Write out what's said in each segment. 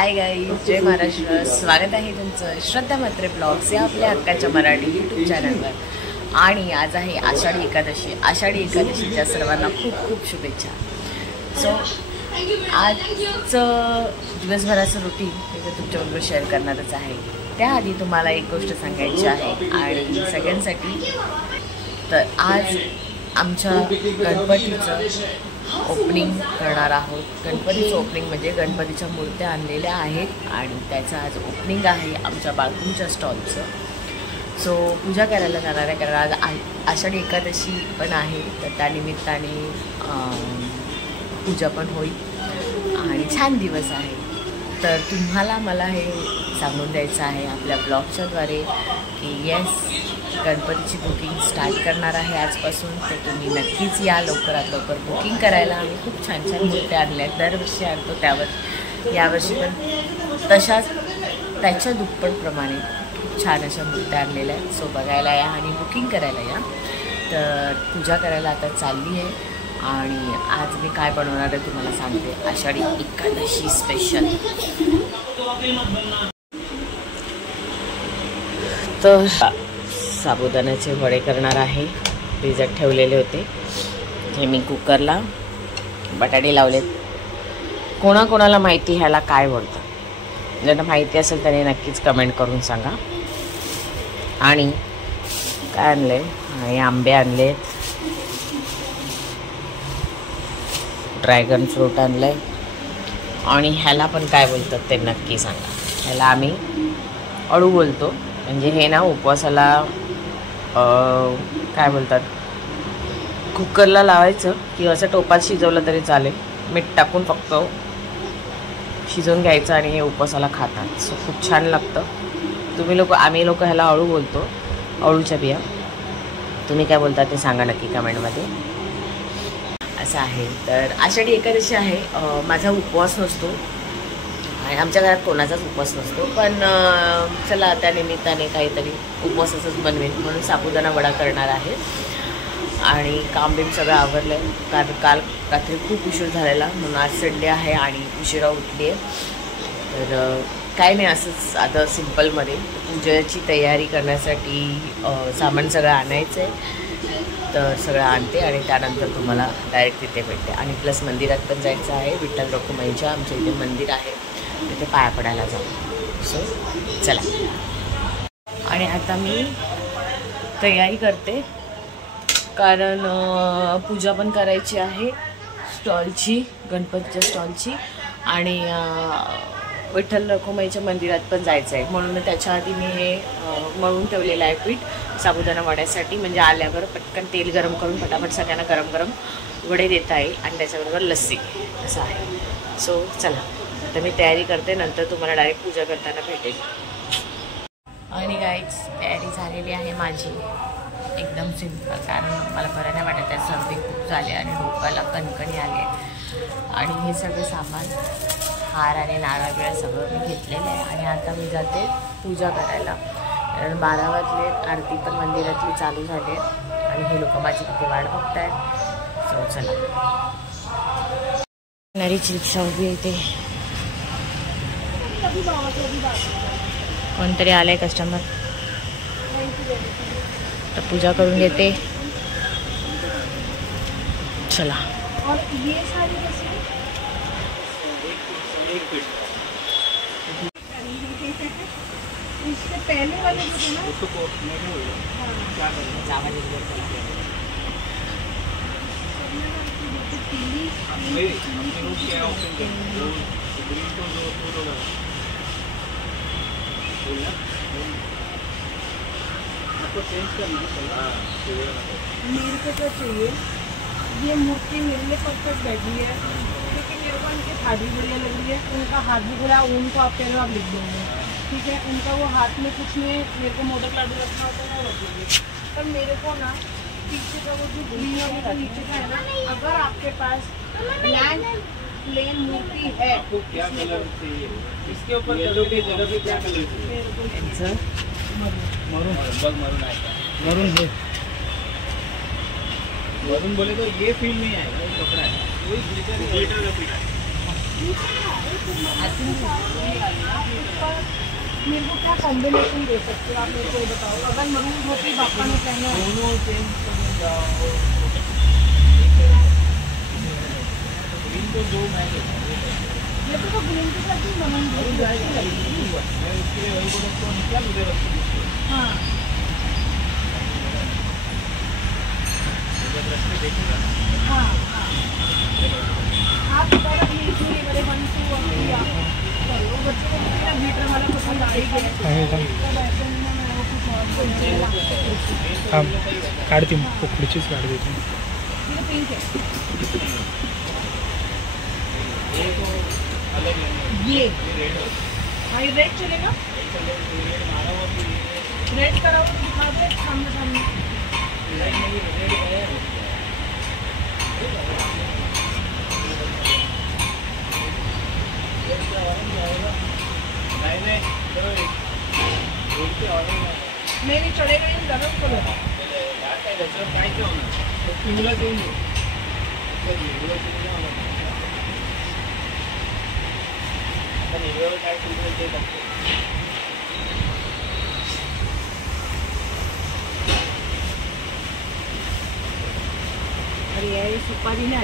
Hi guys, जय महाराष्ट्र. स्वागत आहे तुमचं श्रद्धा म्हात्रे ब्लॉग्स या आपल्या हक्काच्या मराठी यूट्यूब चॅनलवर. आणि आज आहे आषाढी एकादशी. आषाढी एकादशीच्या सर्वांना खूप खूप शुभेच्छा. सो आजचं दिवसभराचं रुटीन मी तुमच्याबरोबर शेअर करणारच आहे. त्याआधी तुम्हाला एक गोष्ट सांगायची आहे आणि सगळ्यांसाठी. तर आज आमच्या गणपतीचं ओपनिंग करणार आहोत. गणपतीचं ओपनिंग म्हणजे गणपतीच्या मूर्त्या आणलेल्या आहेत आणि त्याचं आज ओपनिंग आहे आमच्या बाळकुंच्या स्टॉलचं. सो पूजा करायला जाणार आहे, कारण आज आषाढी एकादशी पण आहे, तर त्यानिमित्ताने पूजा पण होईल आणि छान दिवस आहे. तर तुम्हाला मला हे सांगून द्यायचं आहे आपल्या ब्लॉगच्याद्वारे की येस, गणपतीची बुकिंग स्टार्ट करणार आहे आजपासून. तर तुम्ही नक्कीच या लवकरात लवकर बुकिंग करायला. आम्ही खूप छान छान मूर्त्या आणल्या आहेत, दरवर्षी आणतो त्यावर. यावर्षी पण तशाच त्याच्या दुप्पटप्रमाणे खूप छान अशा मूर्त्या आणलेल्या आहेत. सो बघायला या आणि बुकिंग करायला या. तर पूजा करायला आता चालली आहे आणि आज मी काय बनवणार आहे तुम्हाला सांगते. आषाढी एकादशी स्पेशल. तर साबुदाण्याचे वडे करणार आहे. भिजत ठेवलेले होते, हे मी कुकरला बटाटे लावलेत. कोणाकोणाला माहिती ह्याला काय बोलतं, ज्यांना माहिती असेल त्याने नक्कीच कमेंट करून सांगा. आणि काय आणले, हे आंबे आणलेत, ड्रॅगन फ्रूट आणलंय आणि ह्याला पण काय बोलतात ते नक्की सांगा. ह्याला आम्ही अळू बोलतो. म्हणजे हे ना उपवासाला काय बोलतात, कुकरला लावायचं की असं टोपात शिजवलं तरी चालेल, मीठ टाकून फक्त शिजवून घ्यायचं आणि हे उपवासाला खातात. सो खूप छान लागतं. आम्ही लोक ह्याला अळू बोलतो, अळूच्या बिया. तुम्ही काय बोलता ते सांगा नक्की कमेंटमध्ये. असं आहे. तर आषाढी एकादशी आहे. माझा उपवास नसतो आणि आमच्या घरात कोणाचाच उपवास नसतो, पण चला त्यानिमित्ताने काहीतरी उपवासाचंच बनवेन म्हणून साबुदाणा वडा करणार आहे. आणि काम बिम सगळं आवरलं आहे, कारण काल रात्री खूप उशीर झालेला, म्हणून आज संडे आहे आणि उशिरा उठली आहे. तर काय नाही, असंच आता सिम्पलमध्ये पूजेची तयारी करण्यासाठी सामान सगळं आणायचं आहे. तर सगळं आणते आणि त्यानंतर तुम्हाला डायरेक्ट तिथे भेटते. आणि प्लस मंदिरात पण जायचं आहे. विठ्ठल रखुमाईच्या आमच्या इथे मंदिर आहे, तिथे पाया पडायला जाऊ. सो चला. आणि आता मी तयारी करते, कारण पूजा पण करायची आहे स्टॉलची, गणपतीच्या स्टॉलची. आणि विठ्ठल रखुमाईच्या मंदिरात पण जायचं आहे, म्हणून त्याच्या आधी मी हे मळून ठेवलेलं आहे पीठ साबुदाणा वड्यासाठी. म्हणजे आल्यावर पटकन तेल गरम करून फटाफट सगळ्यांना गरम गरम वडे देता येईल आणि त्याच्याबरोबर लस्सी, असं आहे. सो चला, तर मी तयारी करते, नंतर तुम्हाला डायरेक्ट पूजा करताना भेटेल. आणि गाईज तयारी झालेली आहे माझी, एकदम सिंपल, कारण मला बरं नाही वाटत आहे. सर्दी खूप झाली आणि डोक्याला कणकणी आली आहे. आणि हे सगळं सामान, हार आणि नारळ बिळा सगळं मी घेतलेलं आहे. आणि आता मी जाते पूजा करायला, कारण 12 वाजले. आरती पण मंदिरातली चालू झाली आहे आणि हे लोक माझी किती वाट बघत आहेत. सो चला. नरीची रिक्षा उभी आहे इथे, कोणतरी आलंय कस्टमर. तर पूजा करून घेते. चला. पहले वाले जो थे ना उसको मेरे को क्या चाहिए, ये मूर्ति मेरे लिए परफेक्ट बैठी है, लेकिन मेरे को उनकी थाली बढ़िया लग रही है, उनका हाथ भी पूरा उनको आप कह लो, आप लिख दोगे ठीक है. उनका वो हाथ में कुछ नहीं, मेरे को मोदक लाडू रखना होता है वो रख लेंगे, पर मेरे को ना पीछे का वो जो ग्रीन और वो नीचे का है ना, अगर आपके पास ब्लैंक प्लेन मूर्ति है, आपको क्या कलर चाहिए, इसके ऊपर जगह पे क्या कलर चाहिए. मरून मरून आएगा, मरून है, मरून बोले तो ये फील नहीं आएगा, वो कपड़ा है, वही ग्लिटर का फील है. मेरे को क्या कॉम्बिनेशन दे सकते हो आप मेरे को ये बताओ। अगर मरून धोती पापा ने पहना है मेरे को ग्रीन के साथ ही मरून धोती हाँ हाँ हाँ आप बड़ा ये वाले 1 2 चलो बच्चों को मेरा मीटर वाला पसंद आ ही गया तब ऐसे में मैं वो कुछ और हाँ काढते पुढचीच काढ देते ये पिंक है ये हाँ ये रेड चलेगा रेड कराओ तो दिखा दे सामने सामने नहीं चढ़ेगा ही गरम करो अरे ये सुपारी ना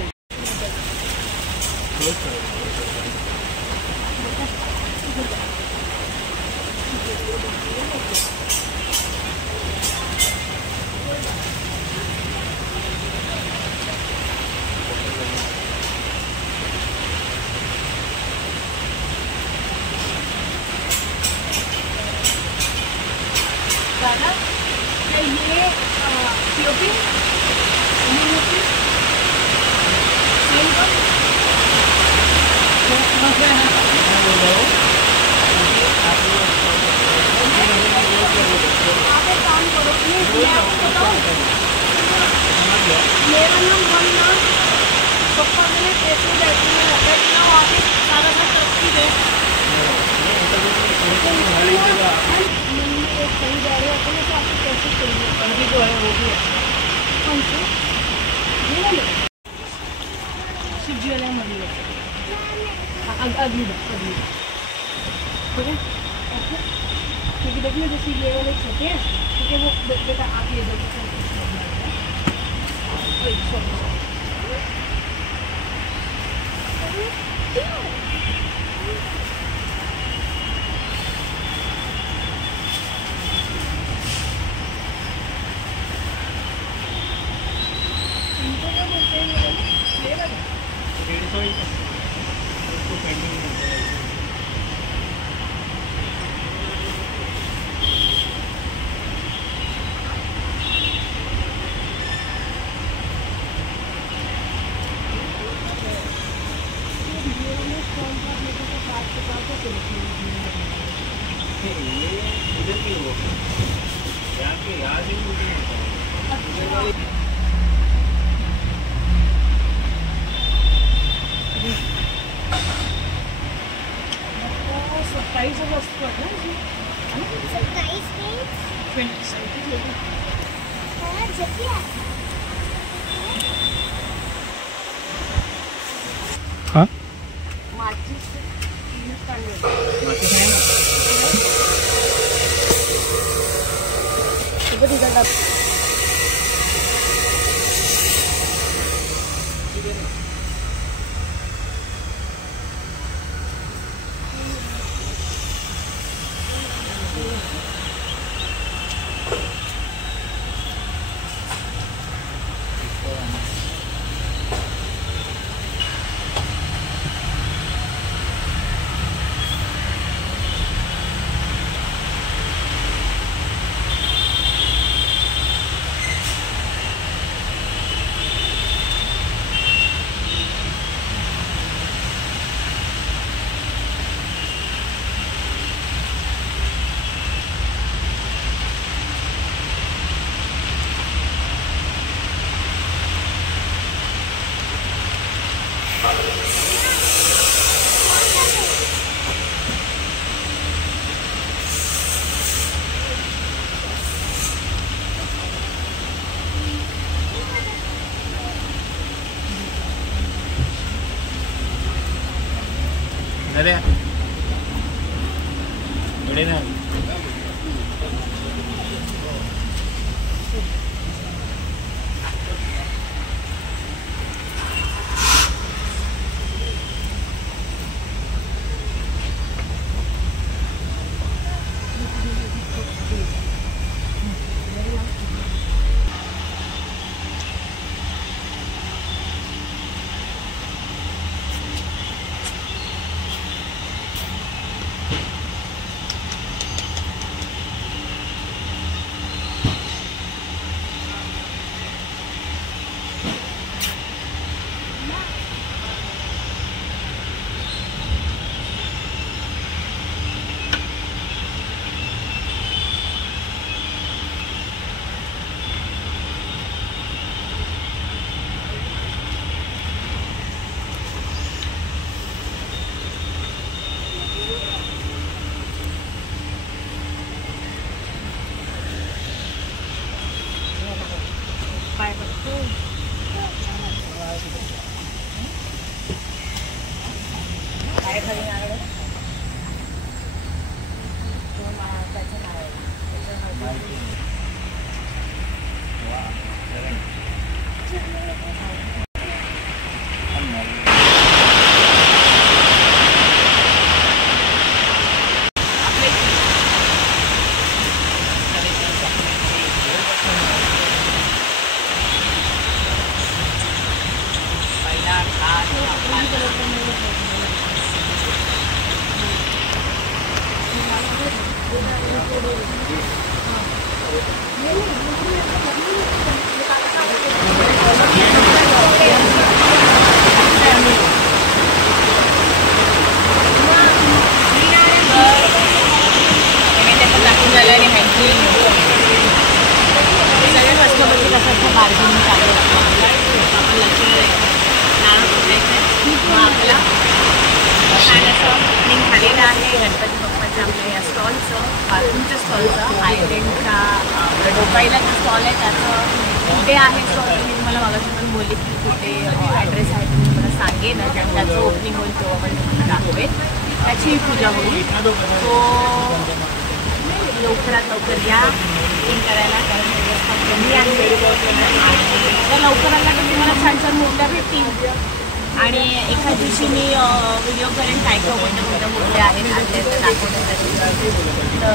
दादा क्या ये पीओपी सेम का आप एक काम करो मैं आपको बताऊं मेरा नाम वरना पप्पा ने कैसे बैठना वापस सारा सा तरक्की दे सही जा रहे होते हैं तो आपको कैसे चाहिए अभी जो है वो भी है कौन से ये वाले शिव जी वाले मंदिर अगली ठीक है ओके क्योंकि देखिए जैसे ये वाले छोटे हैं ठीक है वो बेटा आप ये देखो प्राइस है उसको है ना जी सरप्राइज गिफ्ट 20 लेकिन हाँ जल्दी हाँ माचिस से यूज करने इधर इधर डाल गणपती बाप्पाच्या आपल्या या स्टॉलचं, बाथरूमच्या स्टॉलचं, आयलँडच्या डोकाईला जे स्टॉल आहे त्याचं कुठे आहे स्टॉल मी तुम्हाला मागाशी पण बोलली की कुठे ॲड्रेस आहे तुम्ही मला सांगेन आणि त्याचं ओपनिंग होईल तेव्हा पण तुम्हाला दाखवेल. त्याची पूजा होईल. तो लवकरात लवकर या बुकिंग करायला, कारण व्यवस्था कमी आहे त्या लवकरात लवकर तुम्हाला छान छान मूर्त्या भेटतील. आणि एखाद्या दिवशी मी व्हिडिओ करेन काय काय कोणत्या मूर्त्या आहेत आणल्या दाखवण्यासाठी. तर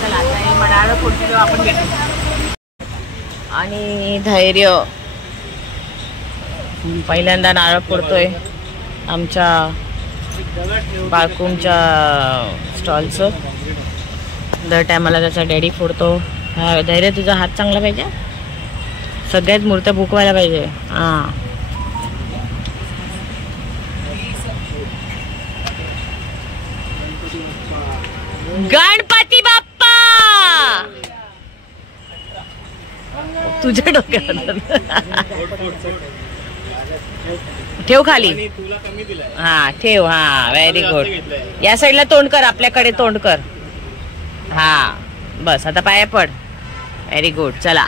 चला आता हे मनाळं फोडतो तेव्हा आपण भेटू. आणि धैर्य पहिल्यांदा नारळ फोडतोय आमच्या बाळकुंच्या स्टॉलचं. दर टायमाला त्याचा डॅडी फोडतो. धैर्य तुझा हात चांगला पाहिजे, सगळ्यात मूर्त्या बुकवायला पाहिजे. हां गणपती बाप्पा तुझ्या डोक्यात ठेव खाली. हा ठेव. हा व्हेरी गुड. या साईडला तोंड कर, आपल्याकडे तोंड कर. हा बस आता पाया पड. Very good. चला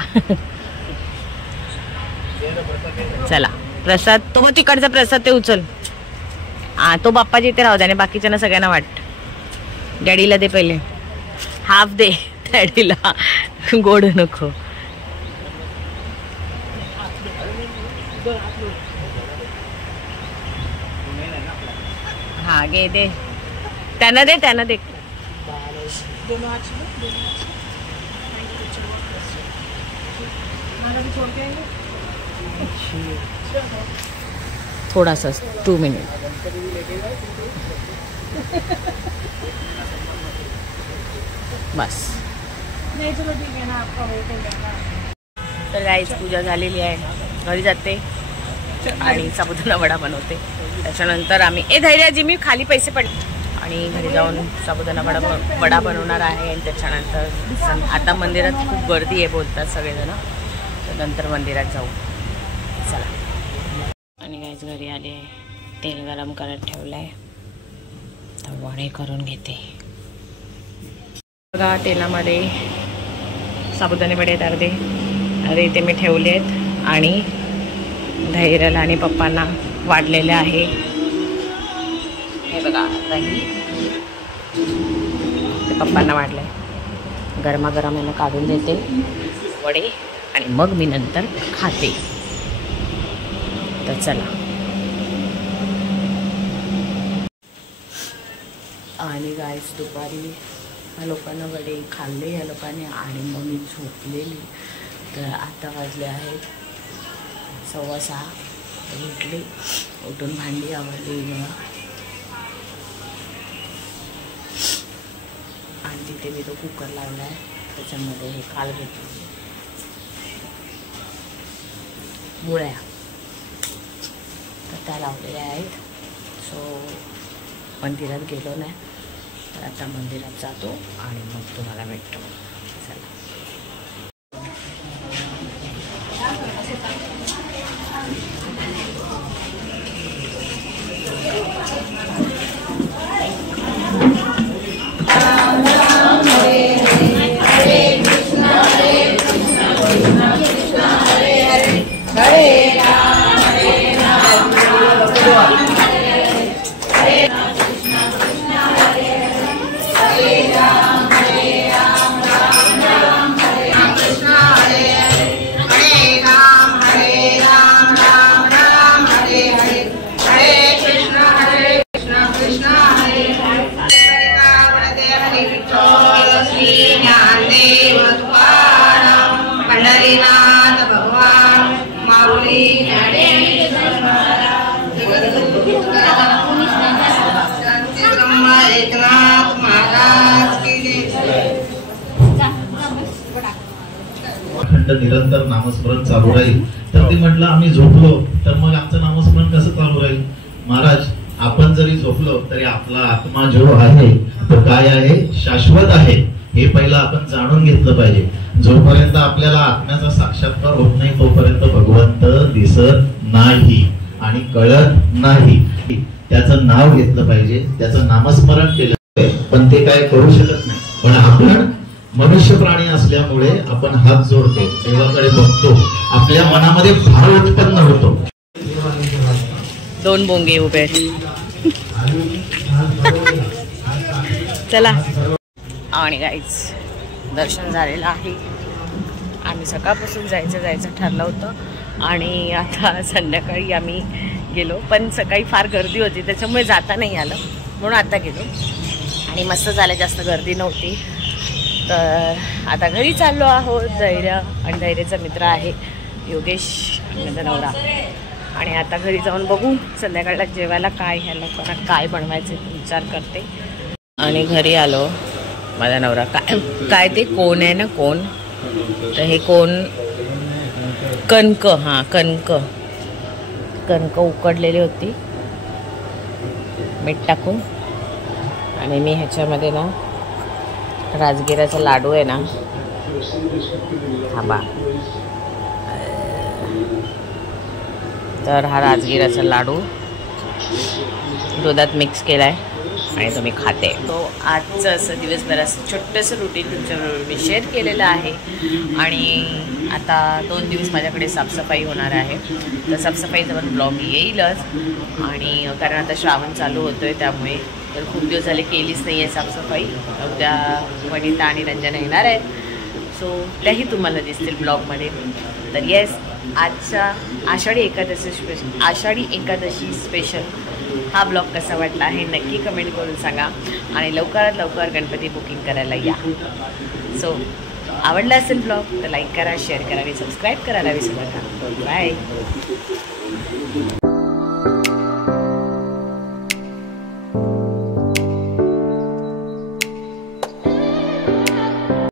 चला प्रसाद तो तिकडचा प्रसाद ते उचल. हा तो बाप्पाजी इथे राहू दे आणि बाकीच्यांना सगळ्यांना वाट. डॅडीला दे पहिले, हाफ दे डॅडीला, गोड नको. हा घे दे त्यांना दे, त्यांना दे. थोडासा 2 मिनिट. बस. तर गाईच पूजा झालेली आहे. घरी जाते आणि साबुदाणा वडा बनवते. त्याच्यानंतर आम्ही धैर्याजी मी खाली पैसे पडले आणि घरी जाऊन साबुदाणा वडा बनवणार आहे. आणि त्याच्यानंतर आता मंदिरात खूप गर्दी आहे बोलतात सगळेजण, तर नंतर मंदिरात जाऊ. चला. आणि गाईच घरी आले आहे, तेल गरम करत ठेवलं आहे, तर वडे करून घेते. बघा तेलामध्ये साबुदाणे वडे अर्धे इथे मी ठेवले आहेत आणि धैर्याला आणि पप्पांना वाढलेले आहे. हे बघा दही ते पप्पांना वाटलंय गरमागरम यांना काढून देते वडे आणि मग मी नंतर खाते. तर चला. आणि गाईस दुपारी ह्या लोकांना वडे खाल्ले या लोकांनी आणि मग मी झोपलेली. तर आता वाजले आहेत 6:15. उठली, उठून भांडी आवरली मला आणि तिथे मी तो कुकर लावला आहे. त्याच्यामध्ये हे काल घेतले मुळ्या तर त्या लावलेल्या आहेत. सो मंदिरात गेलो नाही तर आता मंदिरात जातो आणि मग तुम्हाला भेटतो. चला. निरंतर नामस्मरण चालू राहील. तर ते म्हटलं आम्ही झोपलो तर मग आमचं नामस्मरण कसं चालू राहील. महाराज आपण जरी झोपलो तरी आपला आत्मा जो आहे तो काय आहे, शाश्वत आहे. हे पहिलं आपण जाणून घेतलं पाहिजे. जोपर्यंत आपल्याला आत्म्याचा साक्षात्कार होत नाही तोपर्यंत भगवंत दिसत नाही आणि कळत नाही. त्याचं नाव घेतलं पाहिजे, त्याचं नामस्मरण केलं पाहिजे. पण ते काय करू शकत नाही. पण आपण मनुष्य प्राणी असल्यामुळे आपण हात जोडतो, देवाकडे बघतो, आपल्या मनामध्ये भाव उत्पन्न होतो. 2 बोंगे उभे. चला. आणि गाईज दर्शन झालेलं आहे. आम्ही सकाळपासून जायचं ठरलं होतं आणि आता संध्याकाळी आम्ही गेलो. पण सकाळी फार गर्दी होती त्याच्यामुळे जाता नाही आलं म्हणून आता गेलो आणि मस्त झालं, जास्त गर्दी नव्हती. तर आता घरी चाललो आहोत. धैर्य आणि धैर्याचा मित्र आहे योगेश माझा नवरा. आणि आता घरी जाऊन बघू संध्याकाळला जेवायला काय ह्या लोकांना काय बनवायचं विचार करते. आणि घरी आलो. माझा नवरा काय ते कोण आहे ना कोण, तर हे कोण कणक, हां कणक उकडलेली होती मीठ टाकून. आणि मी ह्याच्यामध्ये ना राजगिराचा लाडू आहे ना, थांबा, तर हा राजगिराचा लाडू दुधात मिक्स केला आहे आणि तो मी खाते. तो आजचं असं दिवसभराचं छोटंसं रुटीन तुमच्याबरोबर मी शेअर केलेलं आहे. आणि आता 2 दिवस माझ्याकडे साफसफाई होणार आहे. तर साफसफाईचा पण ब्लॉग येईलच. आणि कारण आता श्रावण चालू होतो आहे त्यामुळे तर खूप दिवस झाले केलीच नाही आहे साफसफाई. उद्या वनिता आणि रंजना येणार आहेत. सो त्याही तुम्हाला दिसतील ब्लॉगमध्ये. तर येस, आजच्या आषाढी एकादशी स्पेशल हा ब्लॉग कसा वाटला हे नक्की कमेंट करून सांगा. आणि लवकरात लवकर गणपती बुकिंग करायला या. सो आवडला असेल ब्लॉग तर लाईक करा, शेअर करा आणि सबस्क्राईब करायला विसरू नका. बाय.